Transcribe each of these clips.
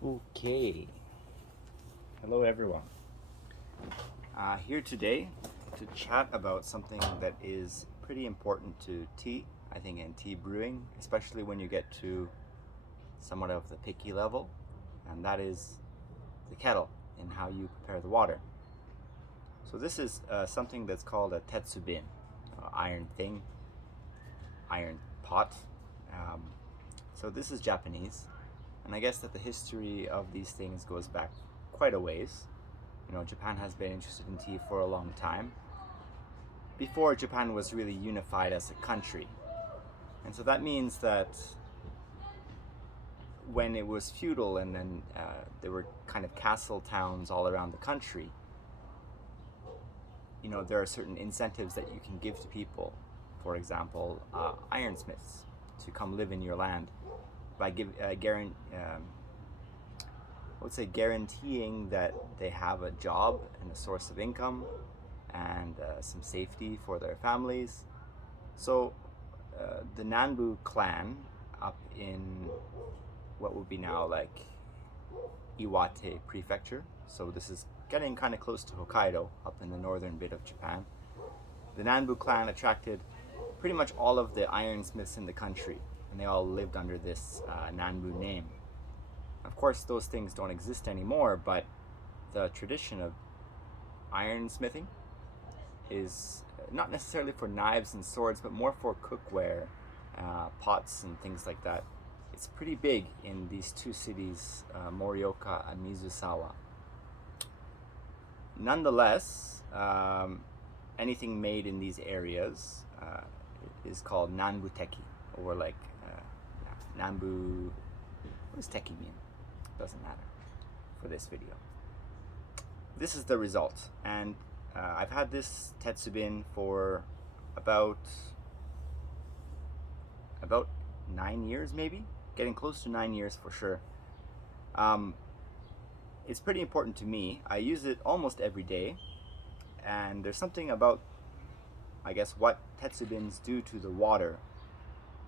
Okay, hello everyone. Here today to chat about something that is pretty important to tea, I think, in tea brewing, especially when you get to somewhat of the picky level, and that is the kettle and how you prepare the water. So, this is something that's called a Tetsubin, iron thing, iron pot. Um, so, this is Japanese, and I guess that the history of these things goes back quite a ways. Japan has been interested in tea for a long time, before Japan was really unified as a country. And so that means that when it was feudal and then there were kind of castle towns all around the country, there are certain incentives that you can give to people. For example, ironsmiths to come live in your land by guaranteeing that they have a job and a source of income and some safety for their families. So the Nanbu clan up in what would be now like Iwate Prefecture, so this is getting kind of close to Hokkaido, up in the northern bit of Japan. The Nanbu clan attracted pretty much all of the ironsmiths in the country, and they all lived under this Nanbu name. Of course, those things don't exist anymore, but the tradition of ironsmithing is not necessarily for knives and swords, but more for cookware, pots, and things like that. It's pretty big in these two cities, Morioka and Mizusawa. Nonetheless, anything made in these areas is called nanbuteki, or like Nanbu. What does teki mean? Doesn't matter for this video. This is the result, and I've had this Tetsubin for about 9 years, maybe getting close to 9 years for sure. It's pretty important to me. I use it almost every day, and there's something about, I guess, what Tetsubins do to the water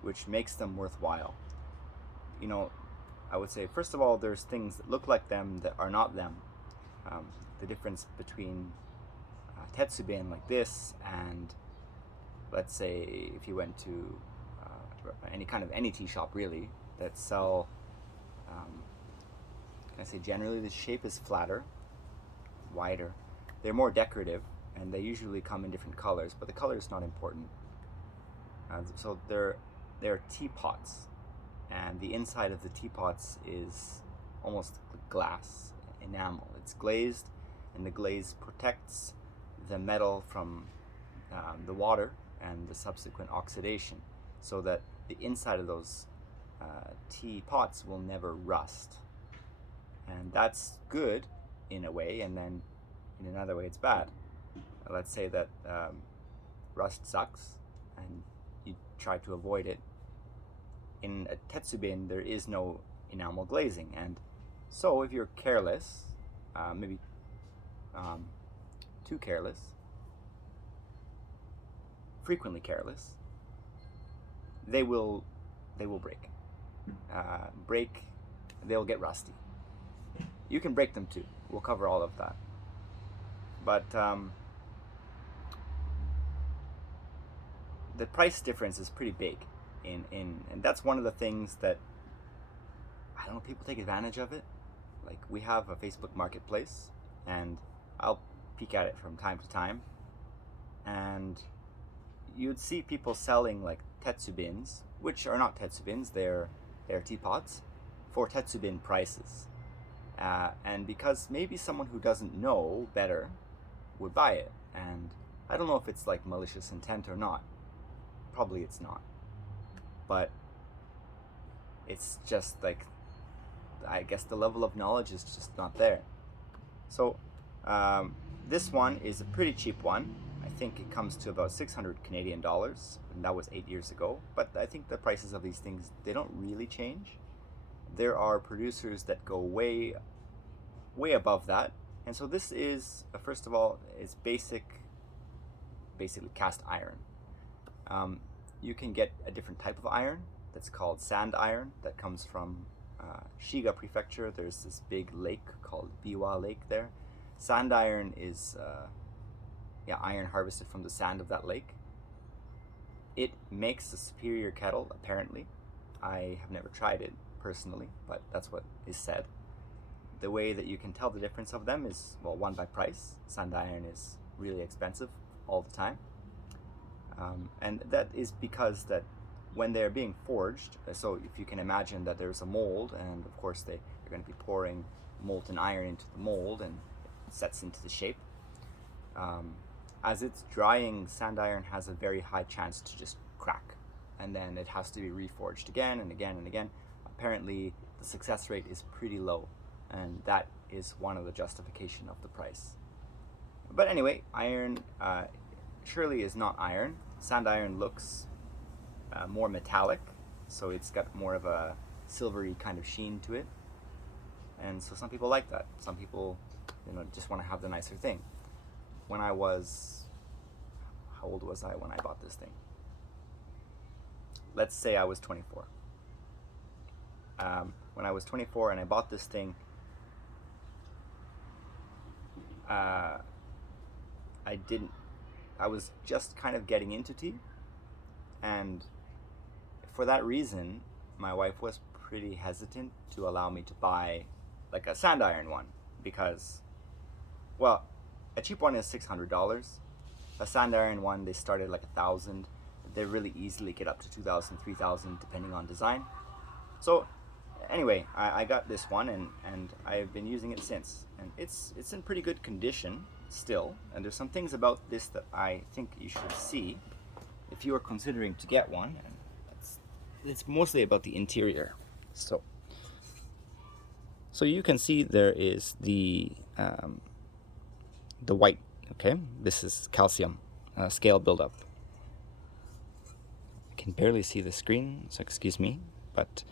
which makes them worthwhile. I would say, first of all, there's things that look like them that are not them. The difference between Tetsubin like this and, let's say, if you went to any tea shop really that sell, can I say, generally the shape is flatter, wider. They're more decorative, and they usually come in different colors, but the color is not important. So they're teapots, and the inside of the teapots is almost glass enamel. It's glazed, and the glaze protects the metal from the water and the subsequent oxidation, so that the inside of those teapots will never rust. And that's good in a way, and then in another way it's bad. Let's say that rust sucks and you try to avoid it. In a Tetsubin, there is no enamel glazing, and so if you're careless, maybe too careless, frequently careless, they will break. They'll get rusty. You can break them too. We'll cover all of that. But the price difference is pretty big, and that's one of the things that, I don't know, people take advantage of it. Like, we have a Facebook marketplace, and I'll peek at it from time to time, and you'd see people selling like Tetsubins, which are not Tetsubins, they're teapots, for Tetsubin prices. And because maybe someone who doesn't know better would buy it, and I don't know if it's like malicious intent or not. Probably it's not, but it's just like, I guess the level of knowledge is just not there. So this one is a pretty cheap one. I think it comes to about 600 Canadian dollars, and that was 8 years ago. But I think the prices of these things, they don't really change. There are producers that go way above that, and so this is, first of all, it's basically cast iron. You can get a different type of iron that's called sand iron, that comes from Shiga Prefecture, there's this big lake called Biwa Lake there. Sand iron is iron harvested from the sand of that lake. It makes a superior kettle, apparently. I have never tried it personally, but that's what is said. The way that you can tell the difference of them is, well, one, by price. Sand iron is really expensive all the time. And that is because that when they're being forged, so if you can imagine that there's a mold, and of course they're going to be pouring molten iron into the mold, and it sets into the shape. As it's drying, sand iron has a very high chance to just crack, and then it has to be reforged again and again and again. Apparently, the success rate is pretty low, and that is one of the justification of the price. But anyway, iron surely is not iron. Sand iron looks more metallic, so it's got more of a silvery kind of sheen to it, and so some people like that. Some people, just want to have the nicer thing. When I was, how old was I when I bought this thing? Let's say I was 24. When I was 24 and I bought this thing, I was just kind of getting into tea, and for that reason, my wife was pretty hesitant to allow me to buy like a sand iron one, because, well, a cheap one is $600. A sand iron one, they start at like $1,000. They really easily get up to $2,000, $3,000 depending on design. So anyway, I got this one, and I've been using it since, and it's in pretty good condition still. And there's some things about this that I think you should see if you are considering to get one. And it's mostly about the interior. So you can see there is the white. Okay, this is calcium scale buildup. I can barely see the screen, so excuse me. But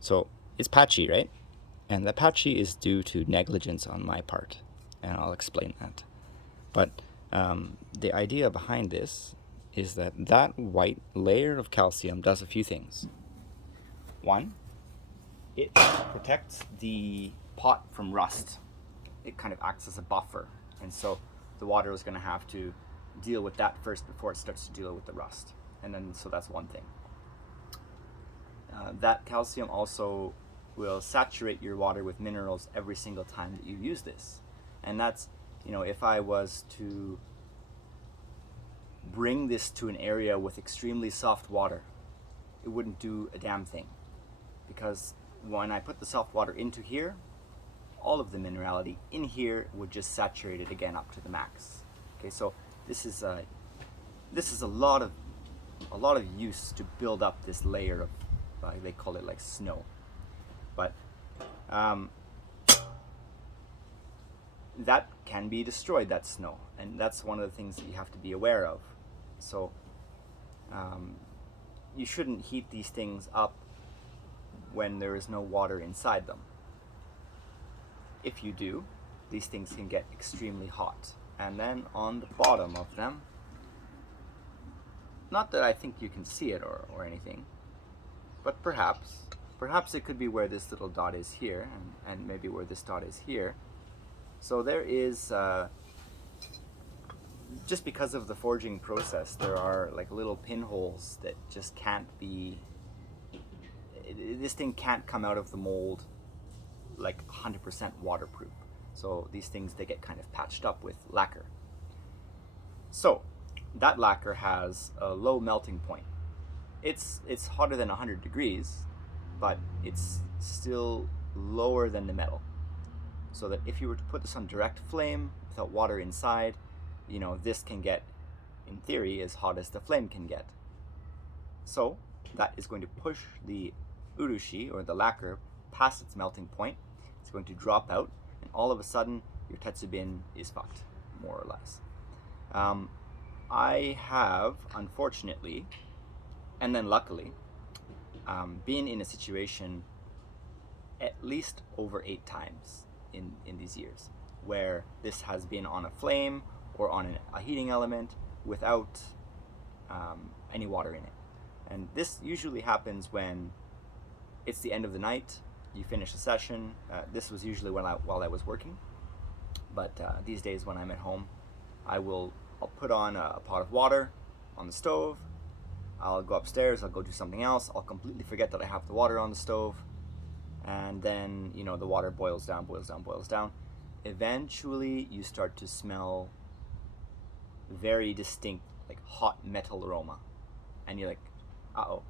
so it's patchy, right? And the patchy is due to negligence on my part, and I'll explain that. But the idea behind this is that white layer of calcium does a few things. One, it protects the pot from rust. It kind of acts as a buffer, and so the water is going to have to deal with that first before it starts to deal with the rust. And then, so that's one thing. That calcium also will saturate your water with minerals every single time that you use this. And that's, if I was to bring this to an area with extremely soft water, it wouldn't do a damn thing. Because when I put the soft water into here, all of the minerality in here would just saturate it again up to the max. Okay, so this is a lot of use to build up this layer of, they call it like snow, but that can be destroyed, that snow, and that's one of the things that you have to be aware of. So you shouldn't heat these things up when there is no water inside them. If you do, these things can get extremely hot. And then on the bottom of them, not that I think you can see it or anything, but perhaps it could be where this little dot is here, and maybe where this dot is here. So there is, just because of the forging process, there are like little pinholes that just can't be, this thing can't come out of the mold like 100% waterproof. So these things, they get kind of patched up with lacquer. So that lacquer has a low melting point. It's hotter than 100 degrees, but it's still lower than the metal. So that if you were to put this on direct flame without water inside, this can get, in theory, as hot as the flame can get. So that is going to push the urushi, or the lacquer, past its melting point. It's going to drop out, and all of a sudden your tetsubin is fucked, more or less. I have, unfortunately, and then luckily, been in a situation at least over 8 times in these years where this has been on a flame or on a heating element without any water in it. And this usually happens when it's the end of the night, you finish a session. This was usually while I was working, but these days when I'm at home, I'll put on a pot of water on the stove. I'll go upstairs, I'll go do something else, I'll completely forget that I have the water on the stove, and then, the water boils down. Eventually, you start to smell very distinct, like hot metal aroma, and you're like, uh-oh.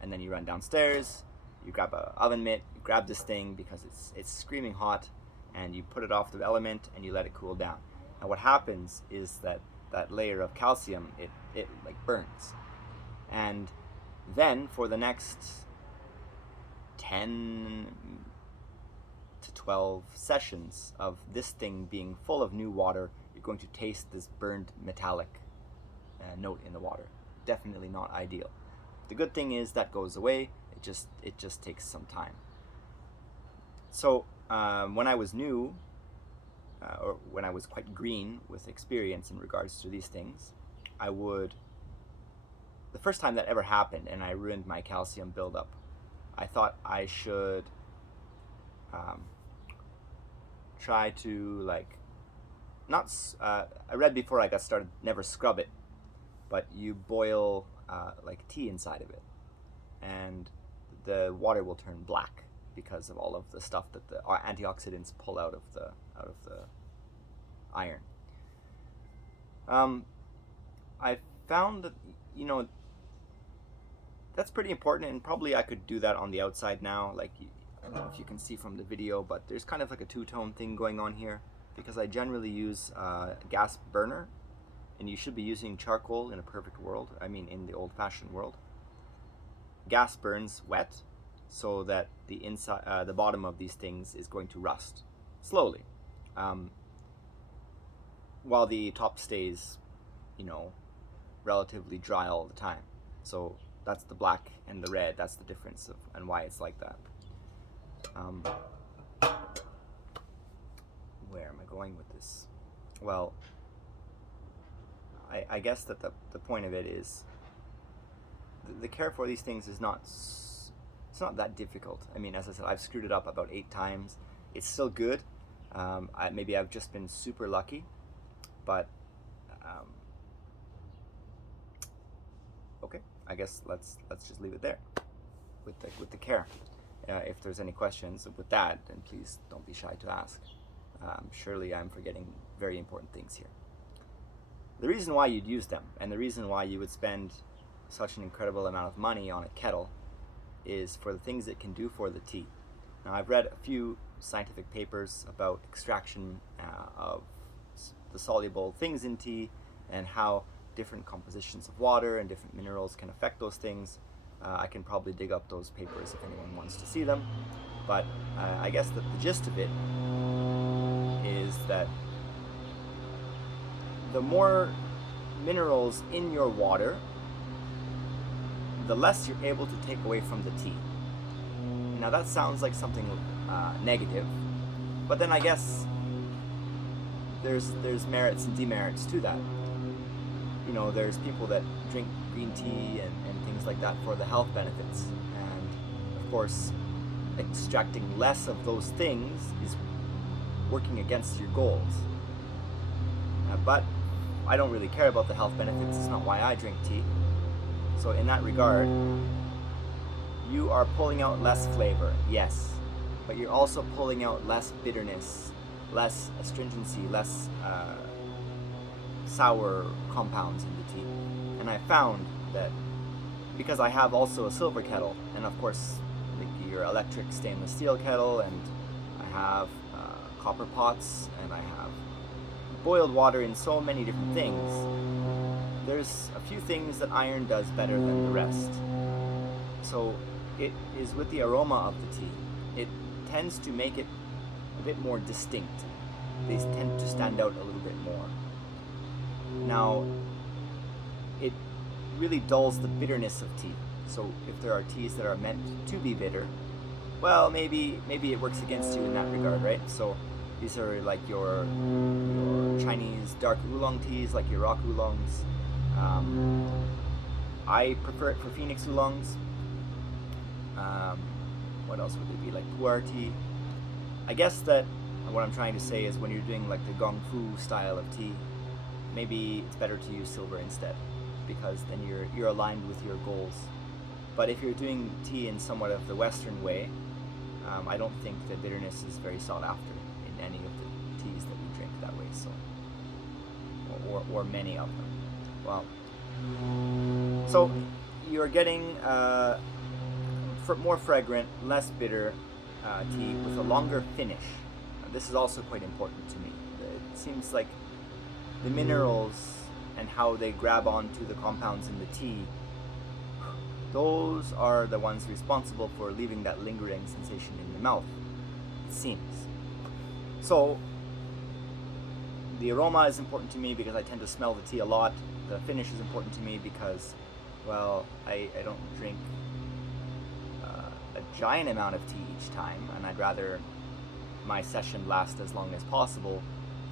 And then you run downstairs, you grab an oven mitt, you grab this thing because it's screaming hot, and you put it off the element and you let it cool down. And what happens is that layer of calcium, it like burns. And then for the next 10 to 12 sessions of this thing being full of new water, you're going to taste this burned metallic note in the water. Definitely not ideal. The good thing is that goes away. It just takes some time. So when I was new, or when I was quite green with experience in regards to these things, the first time that ever happened and I ruined my calcium buildup, I thought I should try to I read before I got started, never scrub it, but you boil tea inside of it, and the water will turn black because of all of the stuff that the antioxidants pull out of the iron. I found that that's pretty important, and probably I could do that on the outside now. I don't know if you can see from the video, but there's kind of like a two-tone thing going on here because I generally use a gas burner, and you should be using charcoal in a perfect world. I mean, in the old-fashioned world. Gas burns wet, so that the inside, the bottom of these things is going to rust slowly, while the top stays, relatively dry all the time. So that's the black and the red. That's the difference and why it's like that. Where am I going with this? Well, I guess that the point of it is the care for these things is not that difficult. I mean, as I said, I've screwed it up about 8 times. It's still good. Maybe I've just been super lucky, but okay. I guess let's just leave it there with the care. If there's any questions with that, then please don't be shy to ask. Surely I'm forgetting very important things here. The reason why you'd use them, and the reason why you would spend such an incredible amount of money on a kettle, is for the things it can do for the tea. Now, I've read a few scientific papers about extraction of the soluble things in tea, and how different compositions of water and different minerals can affect those things. I can probably dig up those papers if anyone wants to see them, but I guess that the gist of it is that the more minerals in your water, the less you're able to take away from the tea. Now that sounds like something negative, but then I guess there's merits and demerits to that. There's people that drink green tea and things like that for the health benefits, and of course extracting less of those things is working against your goals. But I don't really care about the health benefits. It's not why I drink tea. So in that regard, you are pulling out less flavor, yes, but you're also pulling out less bitterness, less astringency, less sour compounds in the tea. And I found that because I have also a silver kettle, and of course your electric stainless steel kettle, and I have copper pots, and I have boiled water in so many different things, there's a few things that iron does better than the rest. So it is with the aroma of the tea. It tends to make it a bit more distinct. They tend to stand out a little bit more. Now, it really dulls the bitterness of tea. So if there are teas that are meant to be bitter, well, maybe it works against you in that regard, right? So these are like your Chinese dark oolong teas, like your rock oolongs. I prefer it for Phoenix oolongs. what else would they be, like pu'er tea? I guess that what I'm trying to say is when you're doing like the gong fu style of tea, maybe it's better to use silver instead, because then you're aligned with your goals. But if you're doing tea in somewhat of the Western way, I don't think that bitterness is very sought after in any of the teas that we drink that way. So, or many of them. Well, so you're getting more fragrant, less bitter tea with a longer finish. This is also quite important to me. It seems like the minerals and how they grab onto the compounds in the tea, those are the ones responsible for leaving that lingering sensation in your mouth, it seems. So the aroma is important to me because I tend to smell the tea a lot. The finish is important to me because, well, I don't drink a giant amount of tea each time, and I'd rather my session last as long as possible,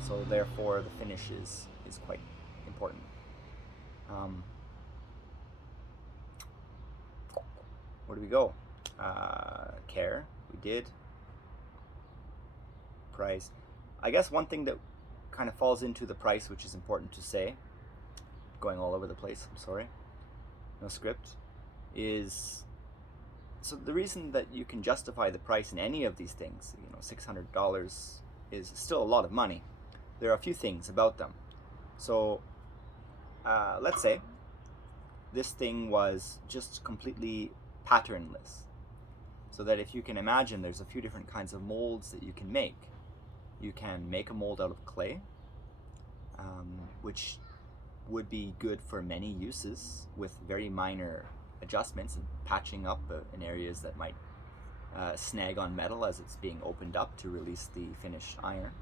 so therefore the finish is quite important. Where do we go? Care, we did. Price. I guess one thing that kind of falls into the price, which is important to say, going all over the place, I'm sorry, no script, is, so the reason that you can justify the price in any of these things, $600 is still a lot of money. There are a few things about them. So let's say this thing was just completely patternless, so that if you can imagine, there's a few different kinds of molds that you can make. You can make a mold out of clay, which would be good for many uses with very minor adjustments and patching up in areas that might snag on metal as it's being opened up to release the finished iron.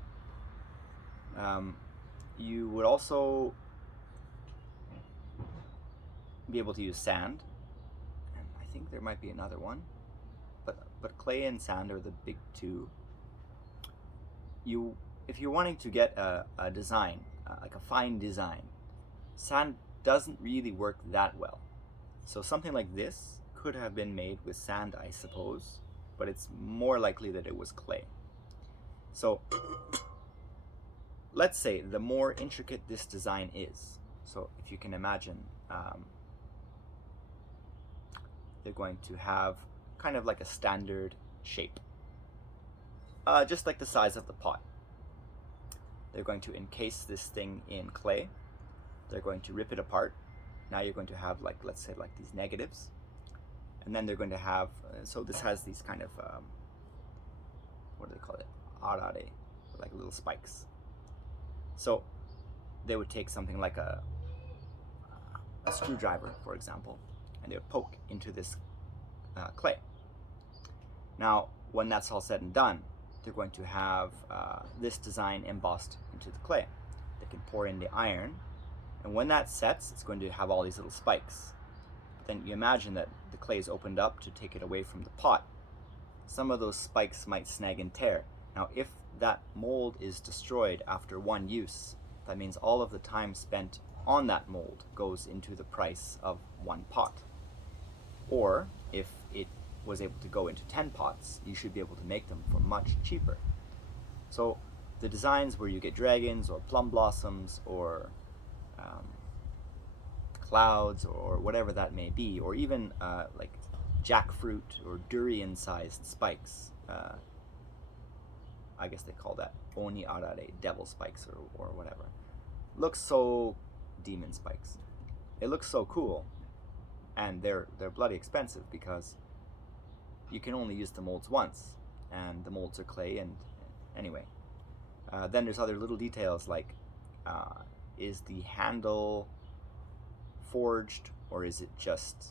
You would also be able to use sand, and I think there might be another one, but clay and sand are the big two. If you're wanting to get a design, like a fine design, sand doesn't really work that well. So something like this could have been made with sand, I suppose, but it's more likely that it was clay. So let's say the more intricate this design is, so if you can imagine, they're going to have kind of like a standard shape, just like the size of the pot. They're going to encase this thing in clay. They're going to rip it apart. Now you're going to have, like, let's say, like these negatives, and then they're going to have, so this has these kind of, what do they call it? Arare, like little spikes. So they would take something like a screwdriver, for example, and they would poke into this clay. Now, when that's all said and done, they're going to have this design embossed into the clay. They can pour in the iron, and when that sets, it's going to have all these little spikes. But then you imagine that the clay is opened up to take it away from the pot. Some of those spikes might snag and tear. Now, if that mold is destroyed after one use, that means all of the time spent on that mold goes into the price of one pot. Or if it was able to go into 10 pots, you should be able to make them for much cheaper. So the designs where you get dragons or plum blossoms or clouds or whatever that may be, or even like jackfruit or durian-sized spikes, I guess they call that oni arare, devil spikes or whatever. Looks so demon spikes. It looks so cool, and they're bloody expensive because you can only use the molds once, and the molds are clay. And anyway, then there's other little details like, is the handle forged or is it just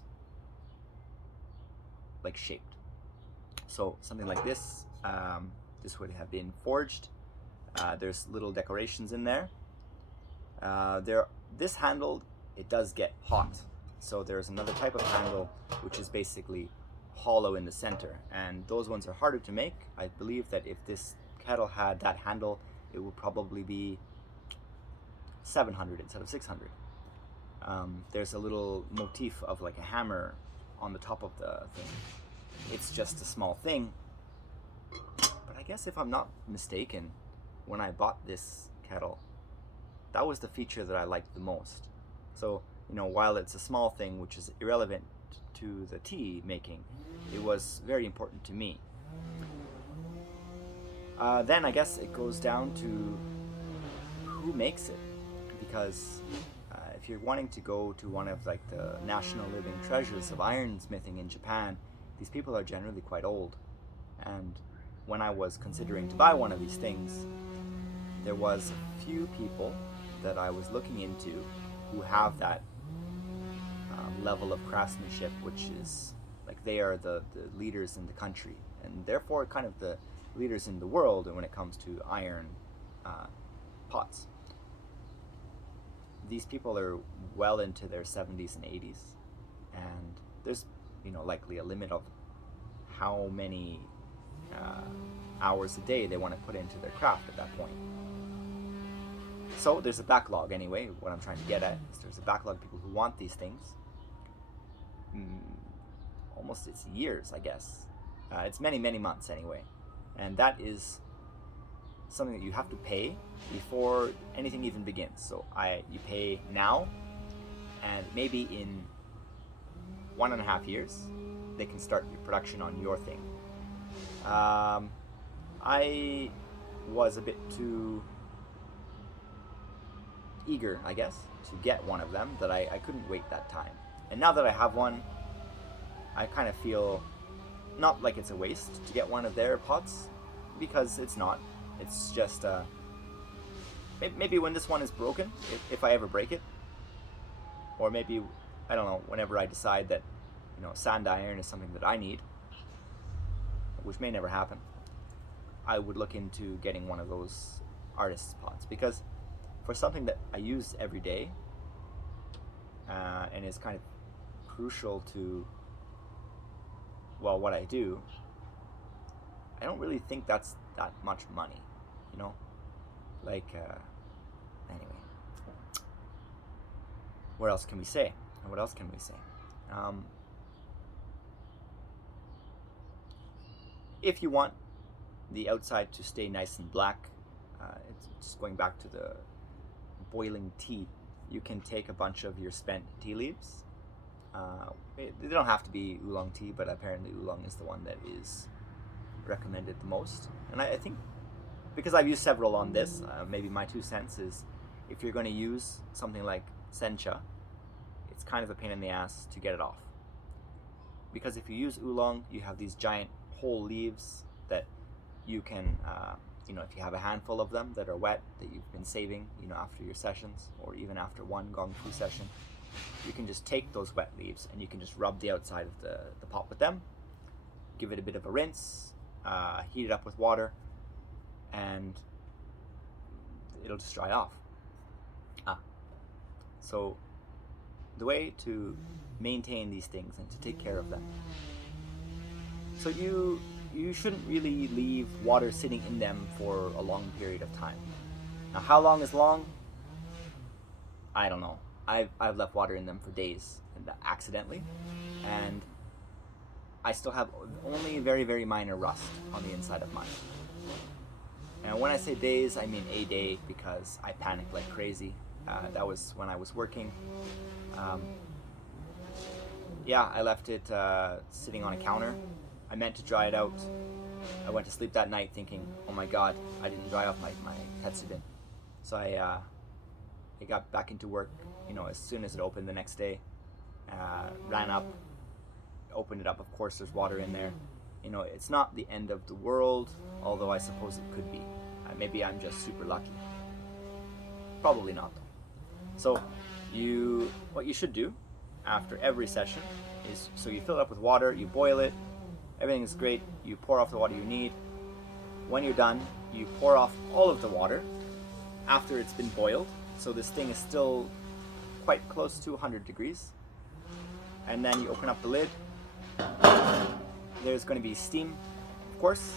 like shaped? So something like this, this would have been forged. There's little decorations in there. This handle, it does get hot. So there's another type of handle which is basically hollow in the center, and those ones are harder to make. I believe that if this kettle had that handle, it would probably be 700 instead of 600. There's a little motif of like a hammer on the top of the thing, it's just a small thing. But I guess if I'm not mistaken, when I bought this kettle, that was the feature that I liked the most. So, while it's a small thing which is irrelevant to the tea making, it was very important to me. Then I guess it goes down to who makes it, because if you're wanting to go to one of like the national living treasures of ironsmithing in Japan, these people are generally quite old. And when I was considering to buy one of these things, there was a few people that I was looking into who have that level of craftsmanship, which is like they are the leaders in the country, and therefore kind of the leaders in the world when it comes to iron pots. These people are well into their 70s and 80s, and there's likely a limit of how many hours a day they want to put into their craft at that point. So there's a backlog anyway. What I'm trying to get at is there's a backlog of people who want these things. Almost it's years, I guess. It's many, many months anyway. And that is something that you have to pay before anything even begins. So you pay now, and maybe in 1.5 years, they can start your production on your thing. I was a bit too eager, I guess, to get one of them, that I couldn't wait that time. And now that I have one, I kind of feel not like it's a waste to get one of their pots, because it's not. It's just maybe when this one is broken, if I ever break it, or maybe, I don't know, whenever I decide that sand iron is something that I need, which may never happen, I would look into getting one of those artist's pots, because for something that I use every day and is kind of crucial to what I do, I don't really think that's that much money, anyway, what else can we say? If you want the outside to stay nice and black, it's just going back to the boiling tea, you can take a bunch of your spent tea leaves. They don't have to be oolong tea, but apparently oolong is the one that is recommended the most. And I think, because I've used several on this, maybe my 2 cents is, if you're going to use something like sencha, it's kind of a pain in the ass to get it off. Because if you use oolong, you have these giant whole leaves that you can, if you have a handful of them that are wet, that you've been saving, after your sessions, or even after one gong fu session, you can just take those wet leaves and you can just rub the outside of the pot with them, give it a bit of a rinse, heat it up with water, and it'll just dry off. So the way to maintain these things and to take care of them. So you shouldn't really leave water sitting in them for a long period of time. Now, how long is long? I don't know. I've left water in them for days accidentally, and I still have only very, very minor rust on the inside of mine. And when I say days, I mean a day, because I panicked like crazy. That was when I was working. I left it sitting on a counter. I meant to dry it out. I went to sleep that night thinking, oh my god, I didn't dry off my Tetsubin. So I got back into work, as soon as it opened the next day. Ran up, opened it up. Of course, there's water in there. It's not the end of the world, although I suppose it could be. Maybe I'm just super lucky. Probably not, though. So, what you should do after every session is, so you fill it up with water, you boil it, everything is great, you pour off the water you need. When you're done, you pour off all of the water after it's been boiled, so this thing is still quite close to 100 degrees. And then you open up the lid. There's going to be steam, of course.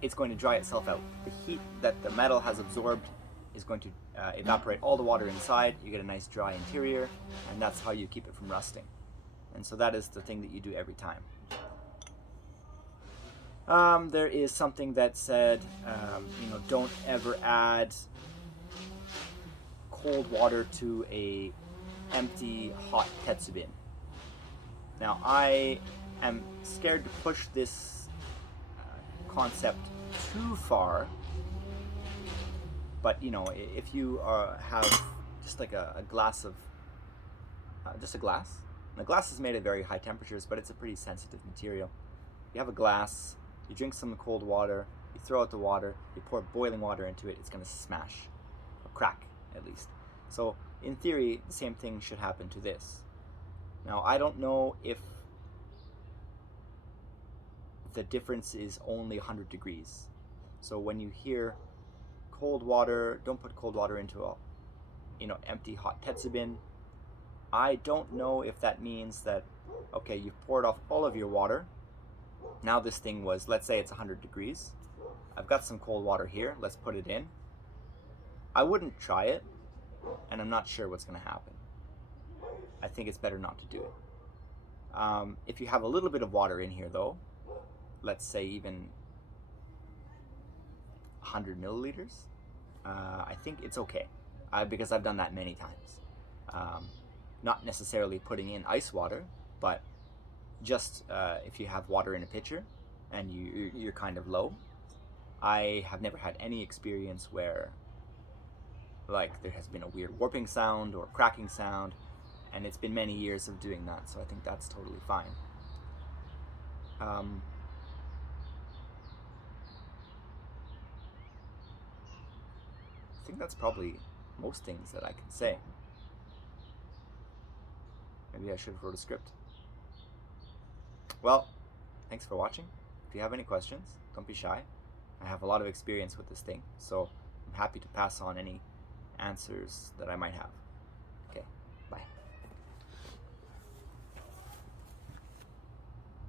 It's going to dry itself out. The heat that the metal has absorbed is going to evaporate all the water inside. You get a nice dry interior, and that's how you keep it from rusting. And so that is the thing that you do every time. There is something that said, don't ever add cold water to a empty hot Tetsubin. Now, I am scared to push this concept too far, but if you have just like a glass of, just a glass, and the glass is made at very high temperatures, but it's a pretty sensitive material. You have a glass, you drink some cold water, you throw out the water, you pour boiling water into it, it's going to smash, or crack at least. So in theory, the same thing should happen to this. Now, I don't know if the difference is only 100 degrees. So when you hear cold water, don't put cold water into a empty hot Tetsubin, I don't know if that means that, okay, you've poured off all of your water. Now this thing was, let's say it's 100 degrees. I've got some cold water here, let's put it in. I wouldn't try it, and I'm not sure what's going to happen. I think it's better not to do it. If you have a little bit of water in here though, let's say even 100 milliliters, I think it's okay, because I've done that many times. Not necessarily putting in ice water, but just if you have water in a pitcher and you're kind of low. I have never had any experience where like there has been a weird warping sound or cracking sound, and it's been many years of doing that, so I think that's totally fine. I think that's probably most things that I can say. Maybe I should have wrote a script. Well, thanks for watching. If you have any questions, don't be shy. I have a lot of experience with this thing, so I'm happy to pass on any answers that I might have. Okay, bye.